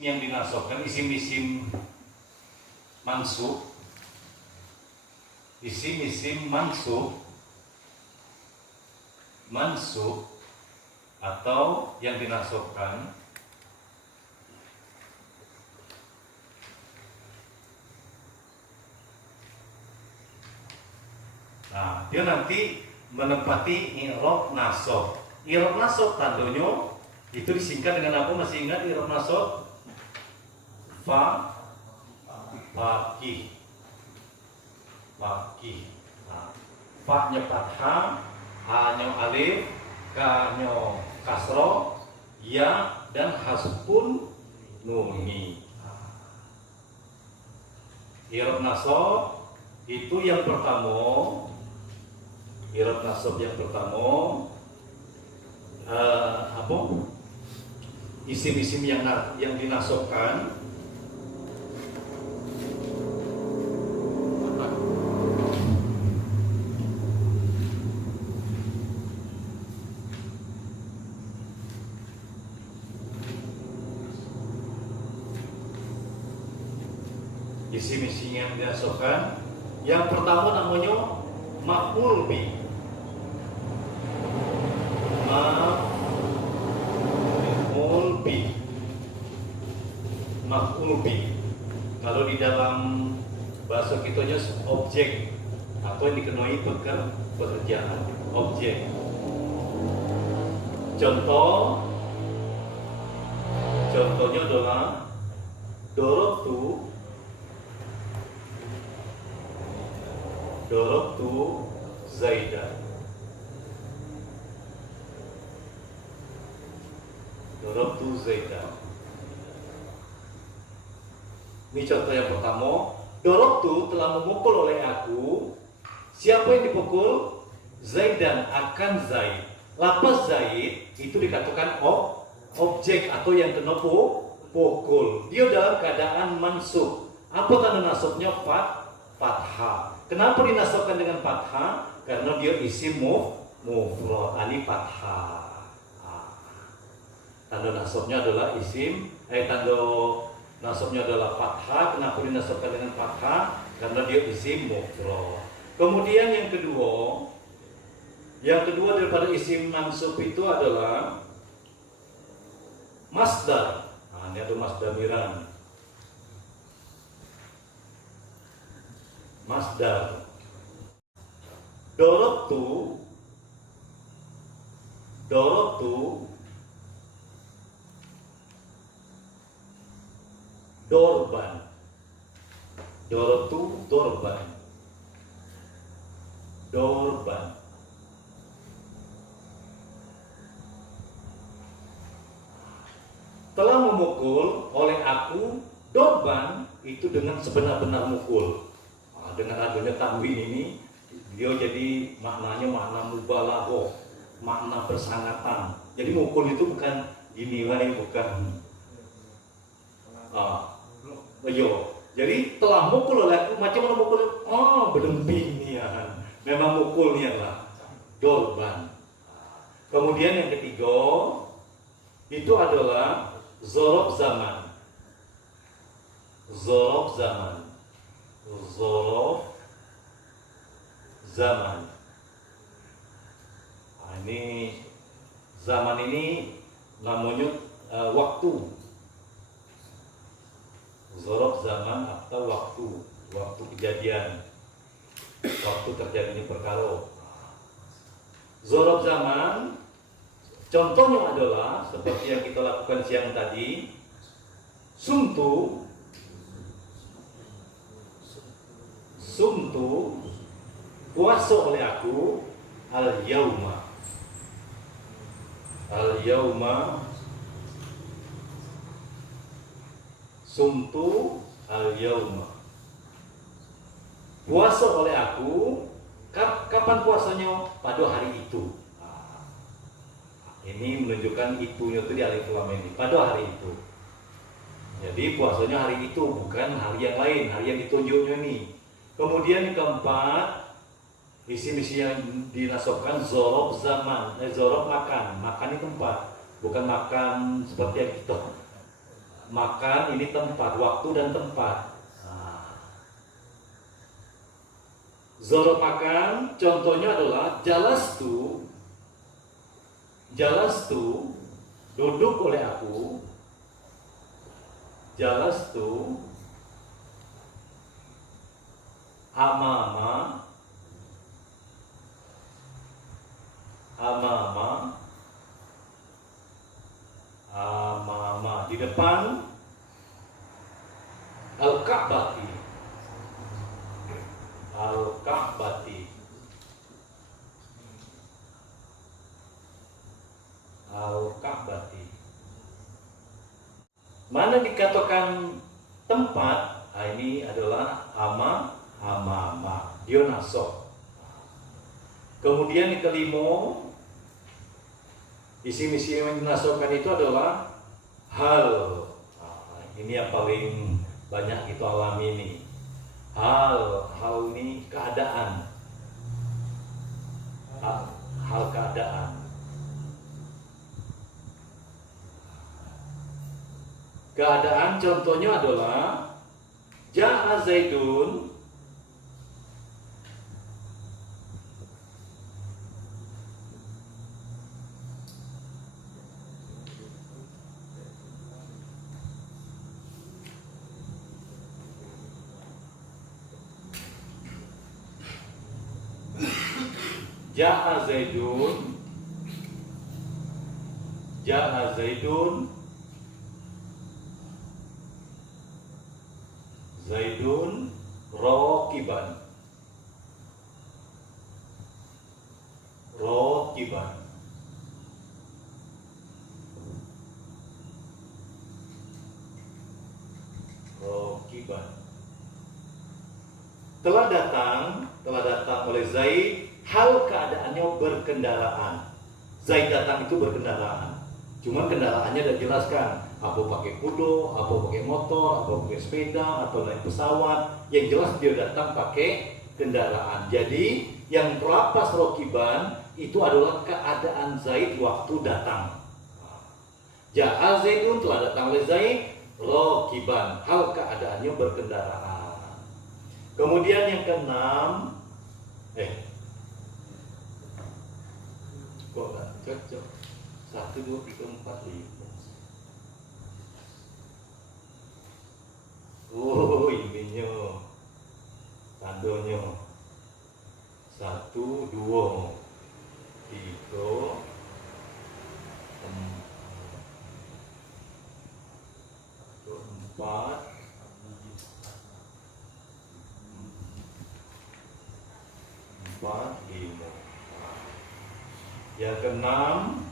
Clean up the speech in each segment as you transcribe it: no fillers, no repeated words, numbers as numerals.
yang dinasabkan isim-isim mansub, isim-isim mansub atau yang dinasabkan nah dia nanti menempati i'rab nasab. I'rab nasab tandanya itu disingkat dengan apa? Masih ingat i'rab nasab? Fakih. Nah, fa-nya fathah, a-nya alif, ka-nya kasroh, ya dan hasbun nuni. I'rab nasab itu yang pertama. I'rab nasab yang pertama isim-isim yang dinasabkan isim-isim yang dinasabkan yang pertama namanya maf'ul bih. Maf'ul bih. Kalau di dalam bahasa kitanya objek atau yang dikenai pekerjaan objek. Contohnya adalah dorobtu Zaidan. Dorobtu Zaidan. Ini contoh yang pertama. Dorobtu telah memukul oleh aku. Siapa yang dipukul? Zaidan, akan Zaid. Lafaz Zaid itu dikatakan objek atau yang kena pukul. Dia dalam keadaan mansub. Apa tanda nasabnya? Fathah. Kenapa dinasabkan dengan fathah? Karena dia isim mufrad, alif fathah. Tanda nasabnya adalah tanda nasabnya adalah fathah. Kenapa dinasabkan dengan fathah? Karena dia isim mufrad. Kemudian yang kedua daripada isim mansub itu adalah masdar. Nah, ini ada masdariran. Masdar. Dorobtu dorban. Dorobtu dorban. Telah memukul oleh aku dorban itu dengan sebenar-benar mukul. Dengan adanya tanwin ini dia jadi maknanya makna mubalaghah, makna bersangatan. Jadi mukul itu bukan dinilai, bukan jadi telah mukul oleh aku. Macam mana mukul? Belembing ya. Memang mukulnya lah dorban. Kemudian yang ketiga itu adalah zorob zaman. Nah, ini zaman ini namanya waktu. Zorob zaman atau waktu kejadian, waktu terjadinya perkara. Zorob zaman contohnya adalah seperti yang kita lakukan siang tadi. Sumtu puasa oleh aku al-yauma sumtu al-yauma. Puasa oleh aku. Kapan puasanya? Pada hari itu. Ini menunjukkan itunya itu di alif lam ini. Pada hari itu. Jadi puasanya hari itu, bukan hari yang lain, hari yang ditunjuknya ini. Kemudian yang keempat, isim-isim yang dinasabkan zorob zaman, zorob makan. Makan itu tempat, bukan makan seperti yang kita makan ini tempat, waktu dan tempat. Zoro makan, contohnya adalah jalastu, duduk oleh aku, jalastu, amama, di depan al-Ka'bati, mana dikatakan tempat, ini adalah amama, dionasok. Kemudian yang kelima, isi-isi yang dinasokkan itu adalah hal. Ini yang paling banyak kita alami ini. Hal ini keadaan. Hal keadaan. Keadaan contohnya adalah Ja'a Zaidun, Ja'a Zaidun, Zaidun rokiban, telah datang oleh Zaid, hal keadaannya berkendaraan. Zaid datang itu berkendaraan. Cuma kendaraannya tidak jelaskan. Apa pakai kudo, apa pakai motor, apa pakai sepeda, atau naik pesawat. Yang jelas dia datang pakai kendaraan. Jadi yang lapas rokiban itu adalah keadaan Zaid waktu datang. Ja'a Zaidun, telah datang oleh Zaid, rokiban, hal keadaannya berkendaraan. Kemudian yang keenam, kok nggak cocok? 1, 2, 3, 4, 5. Oh, ininya, tandonya. 1, 2, 3, 4, 5. Yang keenam,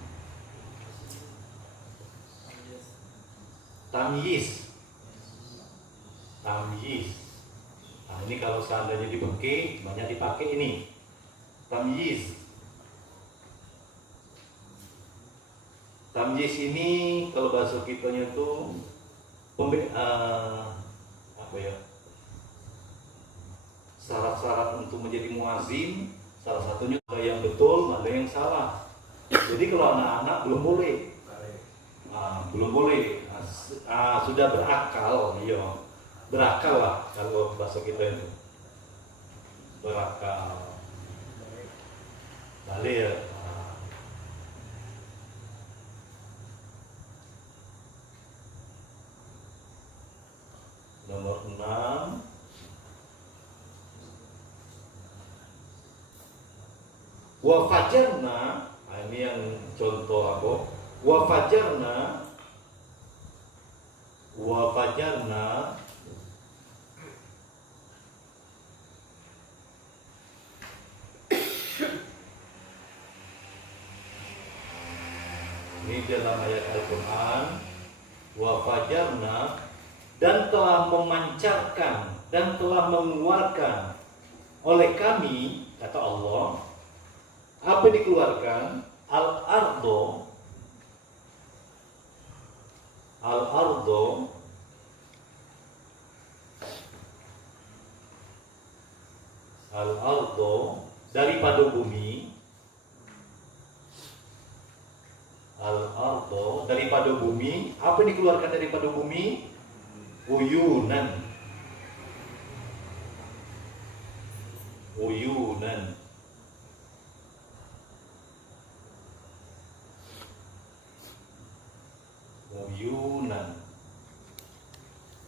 tamyiz. Nah, ini kalau seandainya dipakai, banyak dipakai ini. Tamyiz. Tamyiz ini kalau bahasa kitanya itu syarat-syarat untuk menjadi muazin. Salah satunya ada yang betul, ada yang salah. Jadi kalau anak-anak belum boleh. Sudah berakal, berakal lah kalau bahasa kita itu, berakal, balik. Nomor 6, wa fajarna. Ini yang contoh apa? Wa fajarna ini dalam ayat Al-Quran, wa fajarna, dan telah memancarkan dan telah mengeluarkan oleh kami, kata Allah. Apa dikeluarkan? Al-ardo, daripada bumi, daripada bumi. Apa yang dikeluarkan daripada bumi? Uyunan. Uyunan. Uyunan.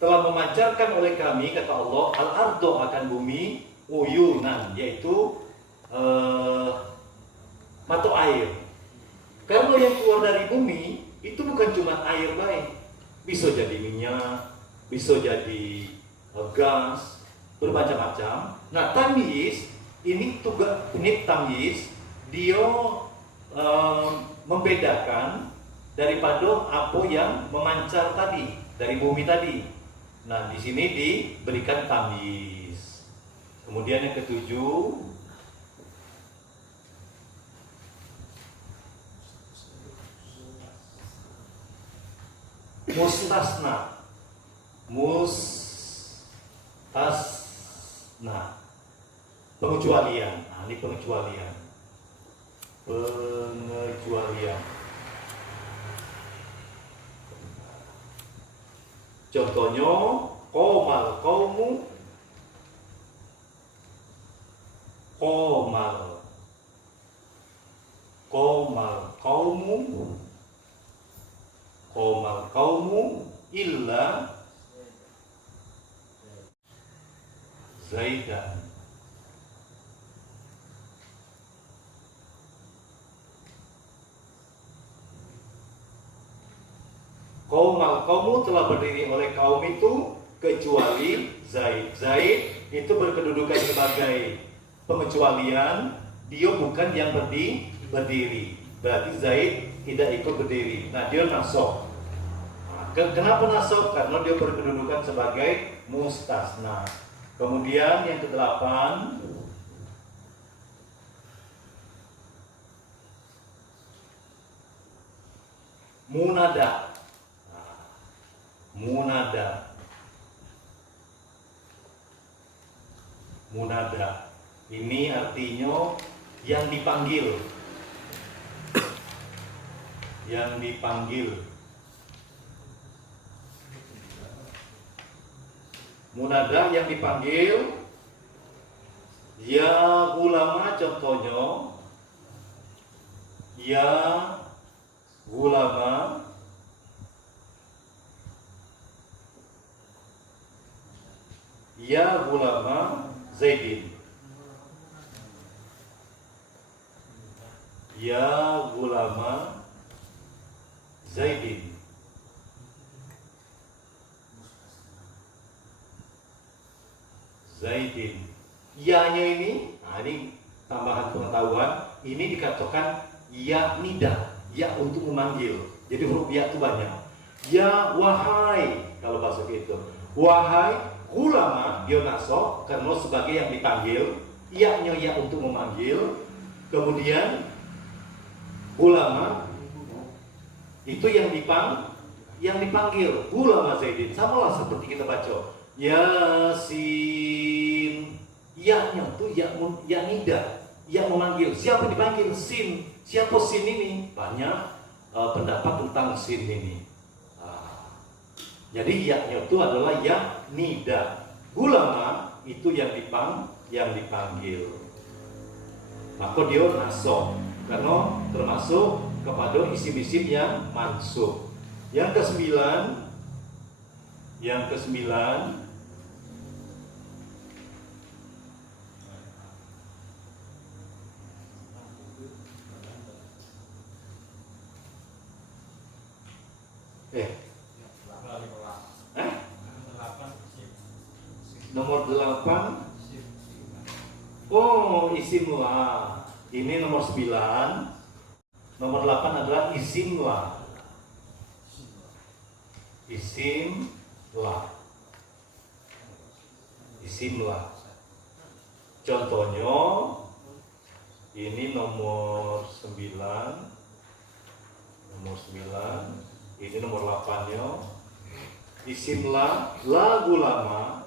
Telah memancarkan oleh kami, kata Allah, al-ardo akan bumi, uyunan, yaitu mata air. Karena yang keluar dari bumi itu bukan cuma air baik, bisa jadi minyak, bisa jadi gas, bermacam-macam. Nah, tamyiz ini tamyiz, dia membedakan daripada apa yang memancar tadi dari bumi tadi. Nah, di sini diberikan tamyiz. Kemudian yang ketujuh, mustasna. Mustasna, pengecualian. Nah, ini pengecualian. Pengecualian. Contohnya, qomal qaumu, qomal qaumu, qomal qaumu illa Zaidan. Qaumu telah berdiri oleh kaum itu kecuali Zaid. Zaid itu berkedudukan sebagai pengecualian, dia bukan yang berdiri. Berarti Zaid tidak ikut berdiri. Nah, dia nasab. Kenapa nasab? Karena dia berkedudukan sebagai mustasna. Kemudian yang kedelapan, munada. Munada ini artinya yang dipanggil. Munada yang dipanggil. Ya ulama, contohnya ya ulama, ya ulama Zaidin. Ya ulama Zaidin. Zaidin. Ya-nya ini, nah ini tambahan pengetahuan, ini dikatakan ya nida, ya untuk memanggil. Jadi huruf ya itu banyak. Ya wahai, kalau bahasa itu. Wahai ulama, dia nasab karena sebagai yang dipanggil. Ya-nya ya untuk memanggil. Kemudian ulama itu yang dipanggil. Ulama Zaidin, samalah seperti kita baca Yasin. Ya-nya tuh ya nida, ya memanggil. Siapa dipanggil? Sin. Siapa sin ini? Banyak pendapat tentang sin ini. Jadi ya-nya itu adalah ya nida. Ulama itu yang dipanggil. Maka dia nasab karena termasuk kepada isim-isim yang mansub. Yang kesembilan, nomor 8. Oh, isim la. Ini nomor 9. Nomor 8 adalah isim la. Isim la. Contohnya ini nomor 9. Ini nomor 8-nya. Isim la gulama.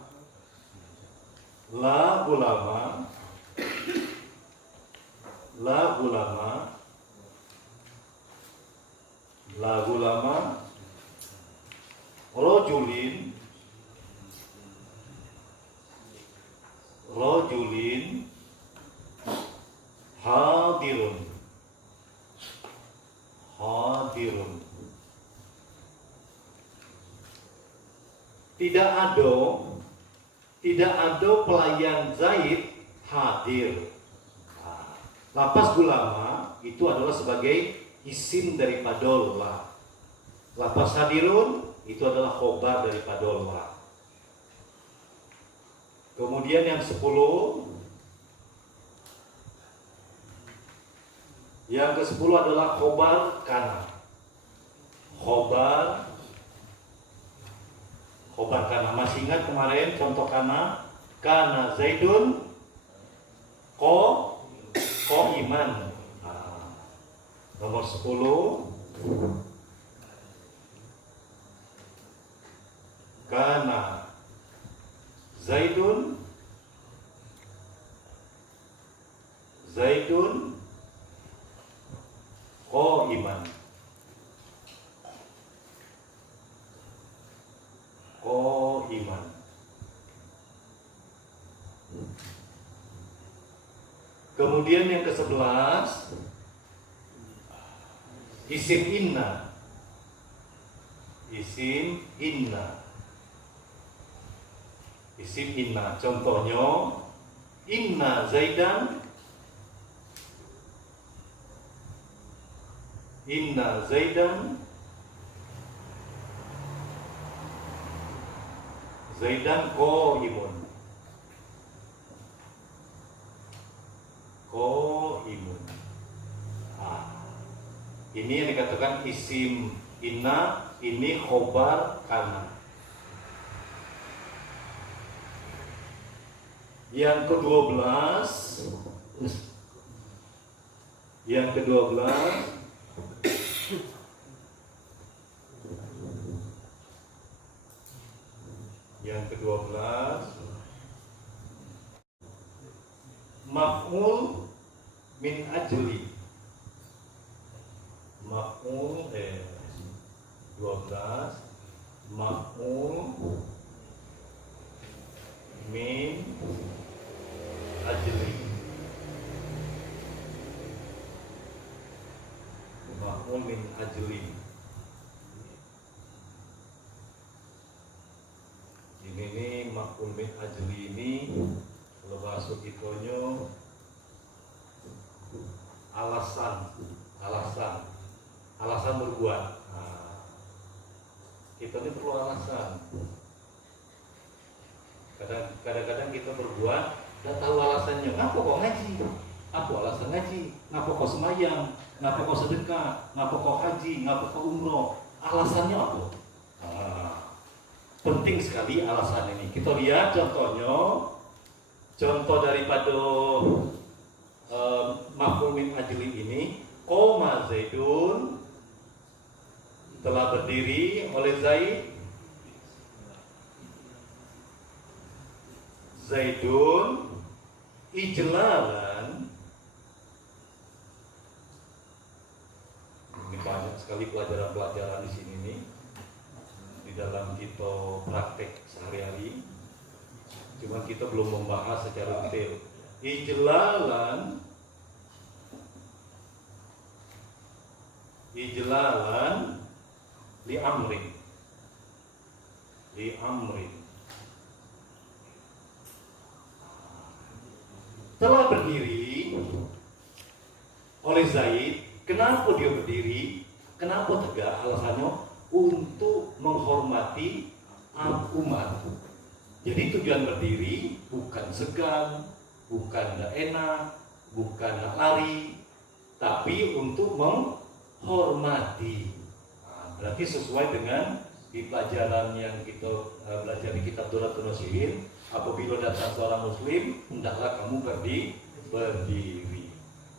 lagu lama, rojulin, rojulin, hadirun, hadirun. Tidak ada pelayan Zaid hadir. Lapas gulama itu adalah sebagai isim daripada la. Lapas hadirun itu adalah khobar daripada la. Kemudian yang 10, yang ke-10 adalah khobar kana. Khobar kana, masih ingat kemarin contoh kana? Kana Zaidun ko iman. Nomor 10, kana Zaidun ko iman. Ko iman. Kemudian yang ke-11, isim inna. Isim inna. Isim inna. Contohnya, inna Zaidan, inna Zaidan, Zaidan qaimun. Qaimun. Ini yang dikatakan isim inna, ini khobar kana. Yang ke-12, yang ke-12, yang ke-12, maf'ul min ajli. Maf'ul 12, maf'ul min ajli. Maf'ul min ajli. Ini maf'ul min ajli ini kalau bahasa kitonya alasan berbuat. Kita ini perlu alasan. Kadang-kadang kita berbuat tidak tahu alasannya. Ngapa kok ngaji? Apa alasan ngaji? Ngapa kok semayang? Ngapa kok sedekah? Ngapa kok haji? Ngapa kok umroh? Alasannya apa? Penting sekali alasan ini. Kita lihat contohnya. Contoh daripada maf'ul min ajli ini, qoma Zaidun, telah berdiri oleh Zaid. Zaidun ijlalan. Ini banyak sekali pelajaran-pelajaran di sini nih di dalam kita praktek sehari-hari. Cuma kita belum membahas secara detail. Ijlalan li amrin. Telah berdiri oleh Zaid. Kenapa dia berdiri? Kenapa tegak? Alasannya untuk menghormati umat. Jadi tujuan berdiri bukan segan, bukan gak enak, bukan gak lari, tapi untuk menghormati. Berarti sesuai dengan di pelajaran yang kita belajar di kitab Duratul Nasihin, apabila datang seorang muslim, hendaklah kamu berdiri.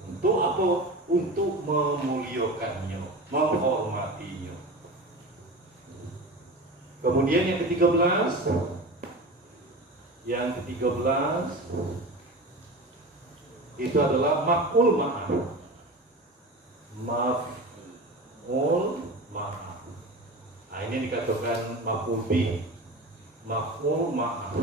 Untuk apa? Untuk memuliakannya, menghormatinya. Kemudian yang ke-13, itu adalah maf'ul ma'ah. Maf'ul ma'a. Nah, ini dikatakan maf'ul bih, maf'ul ma'a.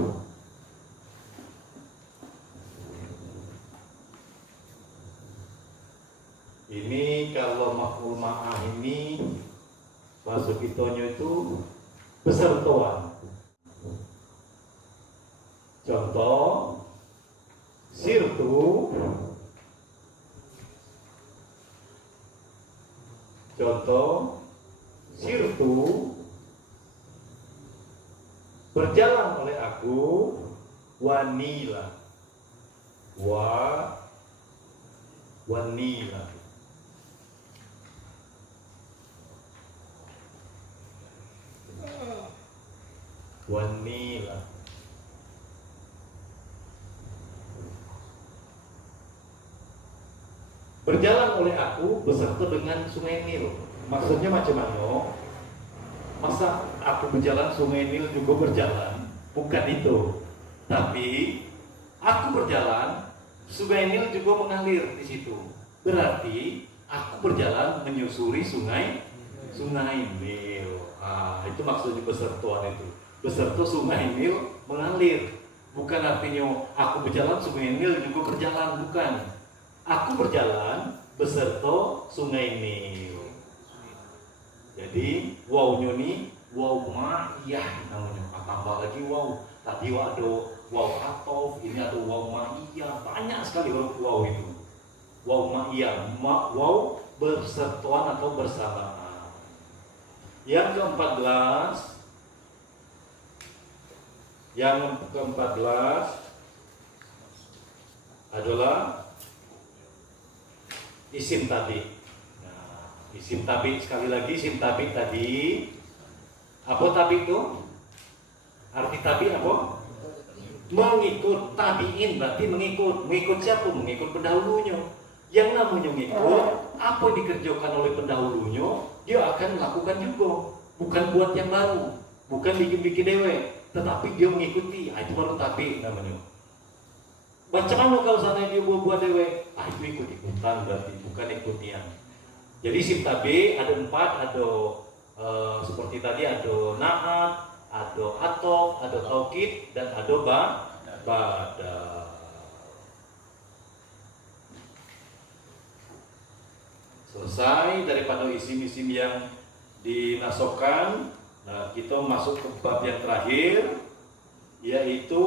Ini kalau maf'ul ma'ah ini bahasa kitanya itu besertuan. Contoh, sirtu. Contoh, sirtu, berjalan oleh aku, wanila, wanila. Wanila. Berjalan oleh aku beserta dengan sungai Nil. Maksudnya macam mana? Masa aku berjalan, sungai Nil juga berjalan? Bukan itu. Tapi aku berjalan, sungai Nil juga mengalir di situ. Berarti aku berjalan menyusuri sungai Nil. Itu maksudnya besertuan itu. Beserta sungai Nil mengalir. Bukan artinya aku berjalan, sungai Nil juga berjalan, bukan. Aku berjalan beserta sungai Nil. Jadi wawnya ini waw ma'iyah namanya. Tambah lagi waw. Tadi ada waw atof, ini ada waw ma'iyah. Banyak sekali waw itu. Waw ma'iyah, waw bersertuan atau bersamaan. Yang ke-14 adalah isim tabi. Nah, isim tabi, sekali lagi isim tabi tadi. Apa tabi itu? Arti tabi apa? Mengikut. Tabiin berarti mengikut. Mengikut siapa? Mengikut pendahulunya. Yang namanya mengikut, apa yang dikerjakan oleh pendahulunya, dia akan melakukan juga. Bukan buat yang baru, bukan bikin-bikin dewe, tetapi dia mengikuti. Itu baru tabi namanya. Macam mana kalau sana dia buat dewe? Itu ikut-ikutan berarti, bukan ikutian. Jadi isim tabi ada 4, ada seperti tadi ada na'at, ada atof, ada taukid, dan ada bada. Selesai daripada isim-isim yang dinasokkan. Nah, kita masuk ke bab yang terakhir, yaitu